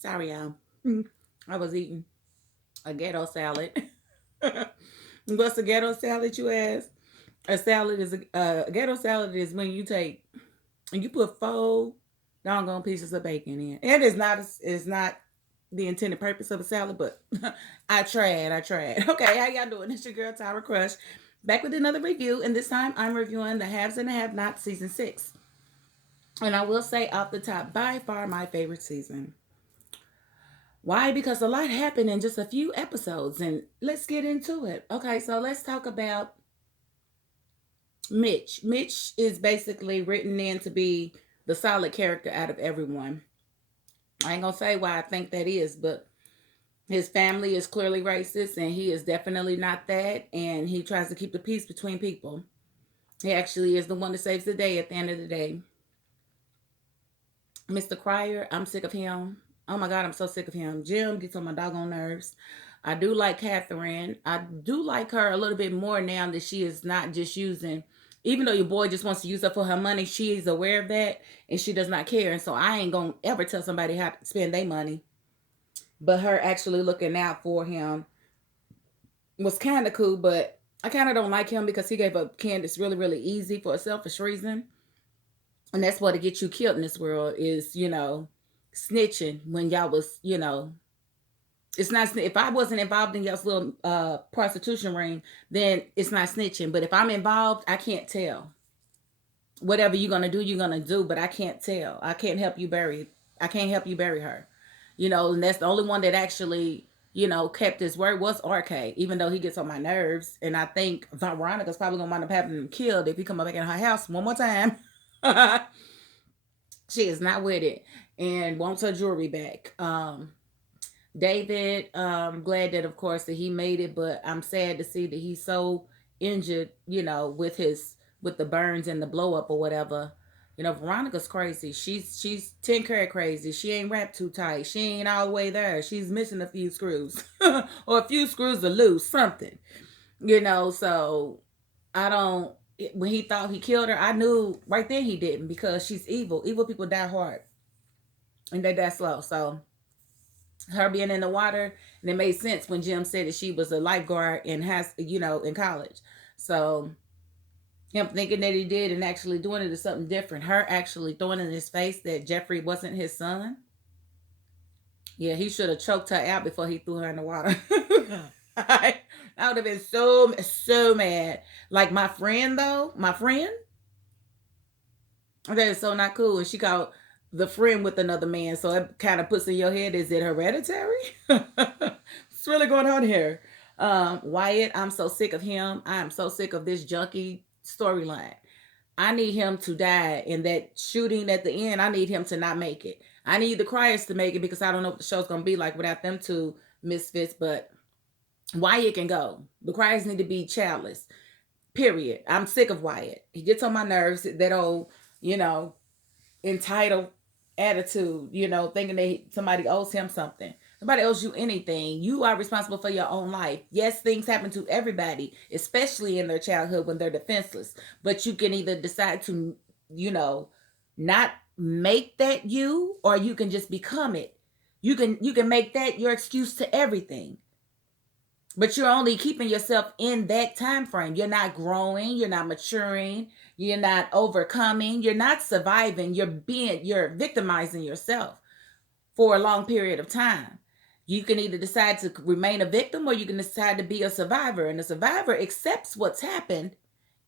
Sorry, y'all. I was eating a ghetto salad. What's a ghetto salad, you ask? A ghetto salad is when you take and you put four doggone pieces of bacon in. It's not the intended purpose of a salad, but I tried. I tried. Okay, how y'all doing? It's your girl Tyra Crush, back with another review, and this time I'm reviewing the Haves and the Have Not season 6. And I will say off the top, by far my favorite season. Why? Because a lot happened in just a few episodes, and let's get into it. Okay, so let's talk about Mitch. Mitch is basically written in to be the solid character out of everyone. I ain't gonna say why I think that is, but his family is clearly racist, and he is definitely not that. And he tries to keep the peace between people. He actually is the one that saves the day at the end of the day. Mr. Cryer, I'm sick of him. Oh my God, I'm so sick of him. Jim gets on my doggone nerves. I do like Catherine. I do like her a little bit more now that she is not just using, even though your boy just wants to use her for her money, she is aware of that and she does not care. And so I ain't going to ever tell somebody how to spend their money. But her actually looking out for him was kind of cool, but I kind of don't like him because he gave up Candace really, really easy for a selfish reason. And that's what to get you killed in this world is, snitching when y'all was, it's not if I wasn't involved in y'all's little prostitution ring, then it's not snitching. But if I'm involved, I can't tell. Whatever you're gonna do, you're gonna do, but I can't tell. I can't help you bury. I can't help you bury her. And that's the only one that actually, kept his word was RK, even though he gets on my nerves. And I think Veronica's probably gonna wind up having him killed if he come back in her house one more time. She is not with it and wants her jewelry back. David, glad that of course that he made it, but I'm sad to see that he's so injured, with the burns and the blow up or whatever. Veronica's crazy. She's 10 karat crazy. She ain't wrapped too tight. She ain't all the way there. She's missing a few screws. Or a few screws are loose, something. So I don't when he thought he killed her, I knew right then he didn't because she's evil. Evil people die hard and they die slow. So her being in the water, and it made sense when Jim said that she was a lifeguard in college. So him thinking that he did and actually doing it is something different. Her actually throwing in his face that Jeffrey wasn't his son. Yeah, he should have choked her out before he threw her in the water. I would have been so mad. Like my friend, that is so not cool. And she called the friend with another man. So it kind of puts in your head, is it hereditary? What's really going on here? Wyatt, I'm so sick of him. I'm so sick of this junkie storyline. I need him to die in that shooting at the end. I need him to not make it. I need the Criers to make it because I don't know what the show's going to be like without them two misfits. But Wyatt can go. The Criers need to be childless. Period. I'm sick of Wyatt. He gets on my nerves. That old, entitled attitude, thinking that somebody owes him something. Nobody owes you anything. You are responsible for your own life. Yes, things happen to everybody, especially in their childhood when they're defenseless. But you can either decide to, not make that you, or you can just become it. You can make that your excuse to everything. But you're only keeping yourself in that time frame. You're not growing, you're not maturing, you're not overcoming, you're not surviving, you're victimizing yourself for a long period of time. You can either decide to remain a victim or you can decide to be a survivor. And the survivor accepts what's happened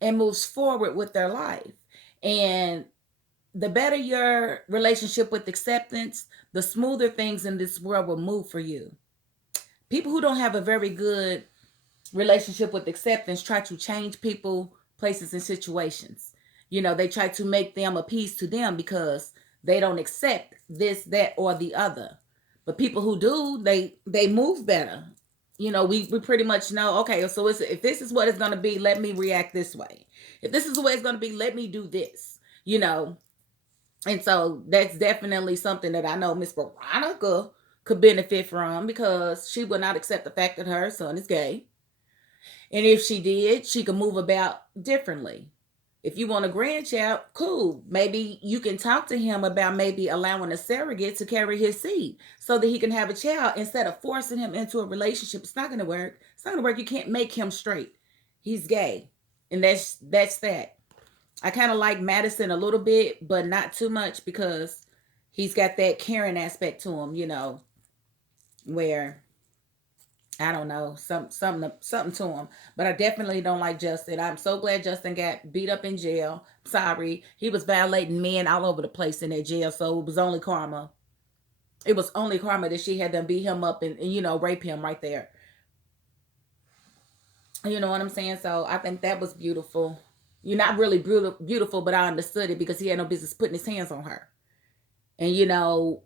and moves forward with their life. And the better your relationship with acceptance, the smoother things in this world will move for you. People who don't have a very good relationship with acceptance try to change people, places, and situations. They try to make them appease to them because they don't accept this, that, or the other. But people who do, they move better. We pretty much know, okay, so if this is what it's going to be, let me react this way. If this is the way it's going to be, let me do this. And so that's definitely something that I know Miss Veronica could benefit from because she would not accept the fact that her son is gay. And if she did, she could move about differently. If you want a grandchild, cool. Maybe you can talk to him about maybe allowing a surrogate to carry his seed so that he can have a child instead of forcing him into a relationship. It's not going to work. It's not going to work. You can't make him straight. He's gay. And that's that. I kind of like Madison a little bit, but not too much because he's got that Karen aspect to him, where I don't know, something to him. But I definitely don't like Justin. I'm so glad Justin got beat up in jail. Sorry. He was violating men all over the place in that jail, so it was only karma. It was only karma that she had them beat him up and rape him right there. You know what I'm saying? So I think that was beautiful. You're not really beautiful, but I understood it because he had no business putting his hands on her. And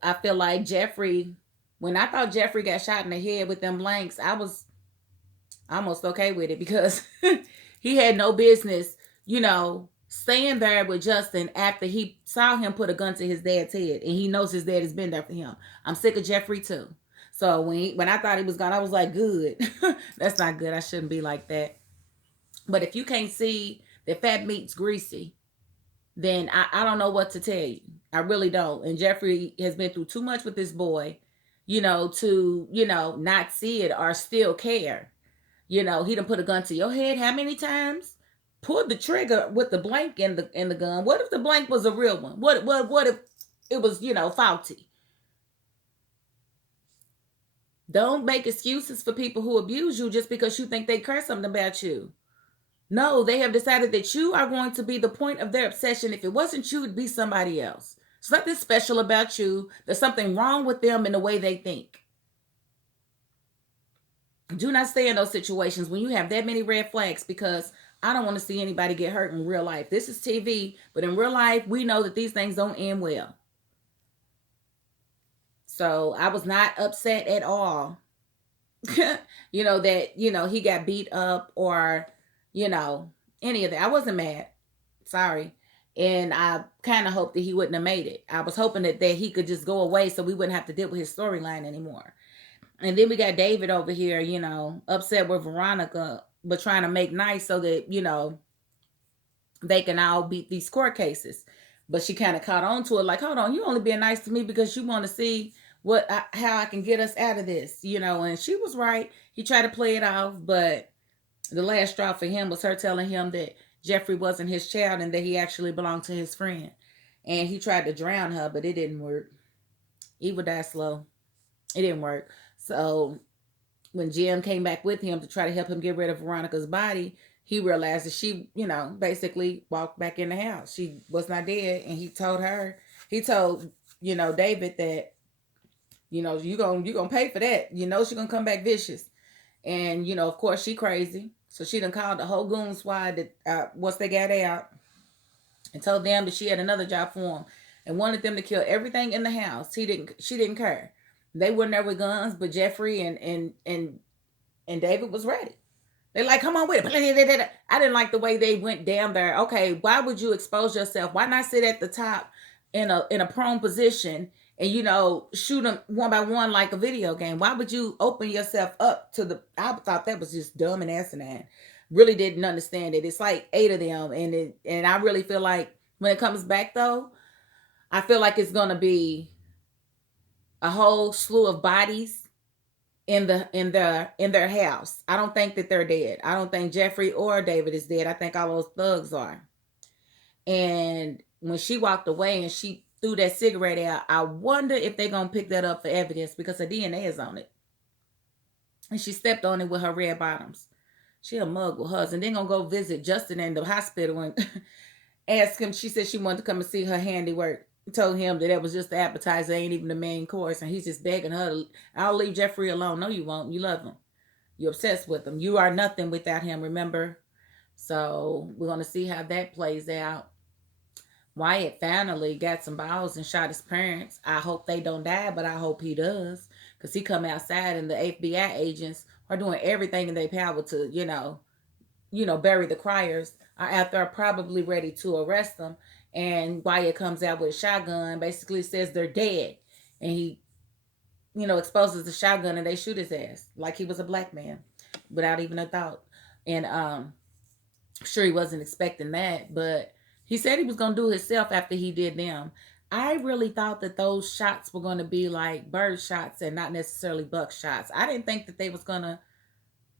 I feel like Jeffrey, when I thought Jeffrey got shot in the head with them blanks, I was almost okay with it because he had no business, staying there with Justin after he saw him put a gun to his dad's head and he knows his dad has been there for him. I'm sick of Jeffrey too. So when I thought he was gone, I was like, good. That's not good. I shouldn't be like that. But if you can't see that fat meat's greasy, then I don't know what to tell you. I really don't. And Jeffrey has been through too much with this boy, to, not see it or still care. He done put a gun to your head how many times? Pulled the trigger with the blank in the gun. What if the blank was a real one? What if it was, faulty? Don't make excuses for people who abuse you just because you think they care something about you. No, they have decided that you are going to be the point of their obsession. If it wasn't you, it'd be somebody else. There's nothing special about you. There's something wrong with them in the way they think. Do not stay in those situations when you have that many red flags because I don't want to see anybody get hurt in real life. This is TV, but in real life, we know that these things don't end well. So I was not upset at all. That, he got beat up or, any of that. I wasn't mad. Sorry. And I kind of hoped that he wouldn't have made it. I was hoping that he could just go away so we wouldn't have to deal with his storyline anymore. And then we got David over here, upset with Veronica, but trying to make nice so that, they can all beat these court cases. But she kind of caught on to it like, hold on, you only being nice to me because you want to see how I can get us out of this, and she was right. He tried to play it off, but the last straw for him was her telling him that Jeffrey wasn't his child and that he actually belonged to his friend. And he tried to drown her, but it didn't work. Evil died slow. It didn't work. So when Jim came back with him to try to help him get rid of Veronica's body, he realized that she, basically walked back in the house. She was not dead. And he told David that, you're gonna pay for that. She's gonna come back vicious. And, of course she crazy. So she done called the whole goon squad that once they got out and told them that she had another job for him and wanted them to kill everything in the house. She didn't care. They weren't there with guns, but Jeffrey and David was ready. They're like, come on with it. I didn't like the way they went down there. Okay, why would you expose yourself? Why not sit at the top in a prone position and shoot them one by one like a video game? Why would you open yourself up to the? I thought that was just dumb and asinine. Really didn't understand it. It's like 8 of them, and I really feel like when it comes back though, I feel like it's gonna be a whole slew of bodies in their house. I don't think that they're dead. I don't think Jeffrey or David is dead. I think all those thugs are. And when she walked away and she threw that cigarette out, I wonder if they're gonna pick that up for evidence because her DNA is on it. And she stepped on it with her red bottoms. She a mug with hers, and then gonna go visit Justin in the hospital and ask him. She said she wanted to come and see her handiwork. Told him that was just the appetizer, ain't even the main course, and he's just begging her, I'll leave Jeffrey alone. No, you won't. You love him. You're obsessed with him. You are nothing without him, remember? So we're going to see how that plays out. Wyatt finally got some balls and shot his parents. I hope they don't die, but I hope he does. Because he come outside and the FBI agents are doing everything in their power to, bury the criers. Are out there probably ready to arrest them. And Wyatt comes out with a shotgun, basically says they're dead. And he, exposes the shotgun and they shoot his ass like he was a black man without even a thought. And I'm sure he wasn't expecting that, but He said he was gonna do it himself after he did them. I really thought that those shots were gonna be like bird shots and not necessarily buck shots. I didn't think that they was gonna.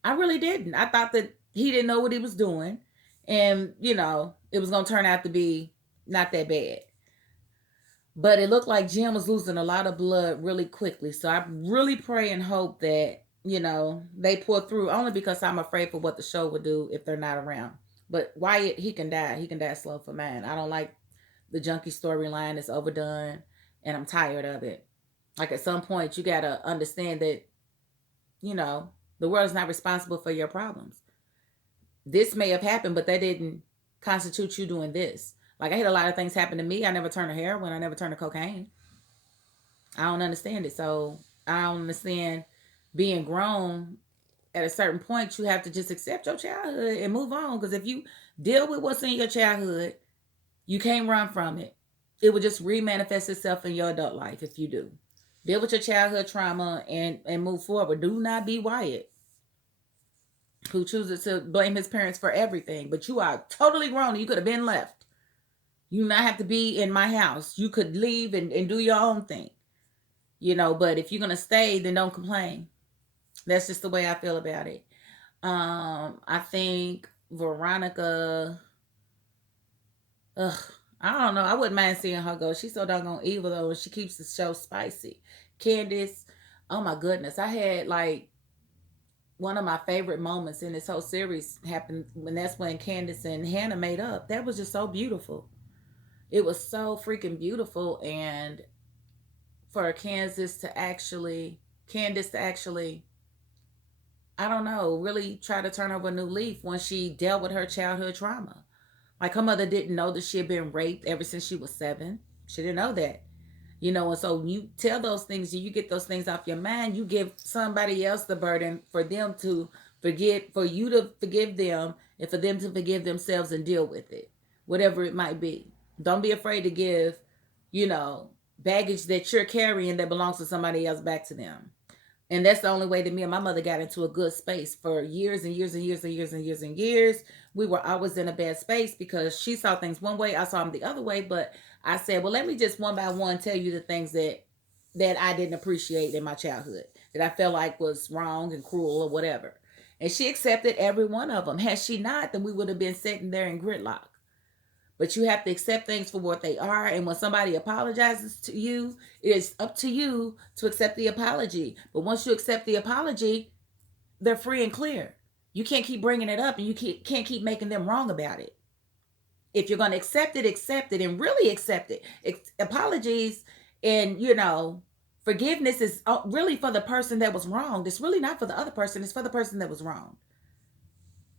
I really didn't. I thought that he didn't know what he was doing, and it was gonna turn out to be not that bad. But it looked like Jim was losing a lot of blood really quickly. So I really pray and hope that, they pull through, only because I'm afraid for what the show would do if they're not around. But Wyatt, he can die. He can die slow for mine. I don't like the Junkie storyline. It's overdone and I'm tired of it. Like at some point you gotta understand that, you know, the world is not responsible for your problems. This may have happened, but that didn't constitute you doing this. Like I had a lot of things happen to me. I never turned to heroin. I never turned to cocaine. I don't understand it. So I don't understand being grown. At a certain point, you have to just accept your childhood and move on. Because if you deal with what's in your childhood, you can't run from it. It will just remanifest itself in your adult life if you do. Deal with your childhood trauma and move forward. Do not be Wyatt, who chooses to blame his parents for everything. But you are totally grown. You could have been left. You not have to be in my house. You could leave and do your own thing. But if you're going to stay, then don't complain. That's just the way I feel about it. I think Veronica, ugh, I don't know. I wouldn't mind seeing her go. She's so doggone evil though, and she keeps the show spicy. Candace, oh my goodness. I had like one of my favorite moments in this whole series happened that's when Candace and Hannah made up. That was just so beautiful. It was so freaking beautiful, and for Candace to actually, I don't know, really try to turn over a new leaf when she dealt with her childhood trauma. Like her mother didn't know that she had been raped ever since she was 7. She didn't know that. And so you tell those things, you get those things off your mind, you give somebody else the burden for them to forget, for you to forgive them, and for them to forgive themselves and deal with it, whatever it might be. Don't be afraid to give, baggage that you're carrying that belongs to somebody else back to them. And that's the only way that me and my mother got into a good space for years and years and years and years and years and years. We were always in a bad space because she saw things one way, I saw them the other way. But I said, well, let me just one by one tell you the things that I didn't appreciate in my childhood, that I felt like was wrong and cruel or whatever. And she accepted every one of them. Had she not, then we would have been sitting there in gridlock. But you have to accept things for what they are. And when somebody apologizes to you, it is up to you to accept the apology. But once you accept the apology, they're free and clear. You can't keep bringing it up, and you can't keep making them wrong about it. If you're going to accept it and really accept it. Apologies and, forgiveness is really for the person that was wronged. It's really not for the other person. It's for the person that was wronged.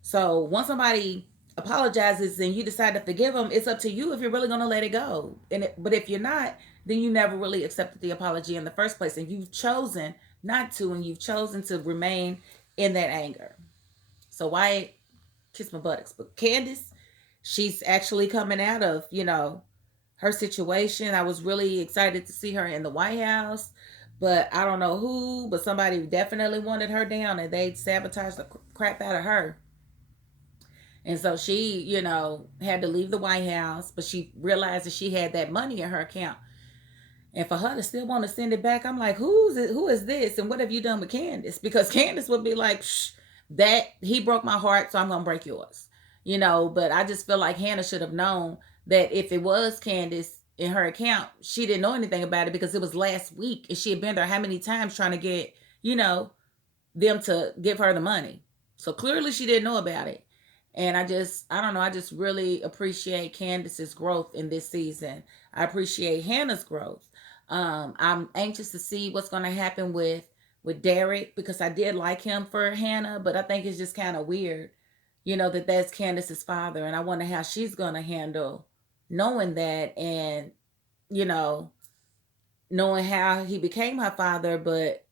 So once somebody apologizes and you decide to forgive them, it's up to you if you're really going to let it go. But if you're not, then you never really accepted the apology in the first place, and you've chosen not to, and you've chosen to remain in that anger. So why kiss my buttocks? But Candace, she's actually coming out of her situation. I was really excited to see her in the White House, but I don't know who, but somebody definitely wanted her down, and they sabotaged the crap out of her. And so she, had to leave the White House, but she realized that she had that money in her account. And for her to still want to send it back, I'm like, who is this? And what have you done with Candace? Because Candace would be like, that he broke my heart, so I'm going to break yours. But I just feel like Hannah should have known that if it was Candace in her account, she didn't know anything about it because it was last week. And she had been there how many times trying to get, them to give her the money. So clearly she didn't know about it. And I don't know, I just really appreciate Candace's growth in this season. I appreciate Hannah's growth. I'm anxious to see what's going to happen with Derek, because I did like him for Hannah, but I think it's just kind of weird, that's Candace's father. And I wonder how she's going to handle knowing that, and, knowing how he became her father, but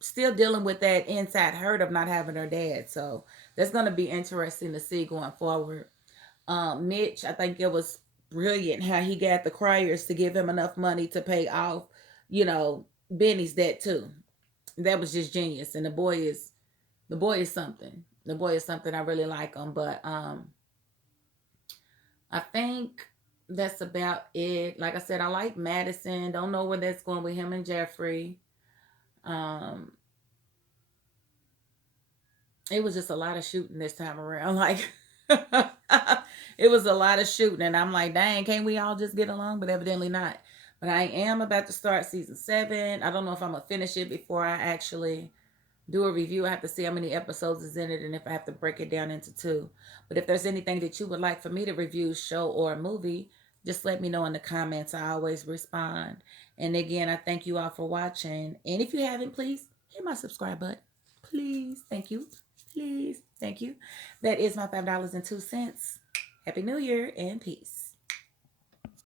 still dealing with that inside hurt of not having her dad. So that's going to be interesting to see going forward. Mitch, I think it was brilliant how he got the criers to give him enough money to pay off, Benny's debt too. That was just genius. And the boy is something. The boy is something. I really like him. But I think that's about it. Like I said, I like Madison. Don't know where that's going with him and Jeffrey. Um, it was just a lot of shooting this time around. Like it was a lot of shooting, and I'm like, dang, can't we all just get along? But evidently not. But I am about to start season 7. I don't know if I'm gonna finish it before I actually do a review. I have to see how many episodes is in it and if I have to break it down into two. But if there's anything that you would like for me to review, show or a movie, just let me know in the comments. I always respond. And again, I thank you all for watching. And if you haven't, please hit my subscribe button. Please. Thank you. Please. Thank you. That is my $5.02. Happy New Year and peace.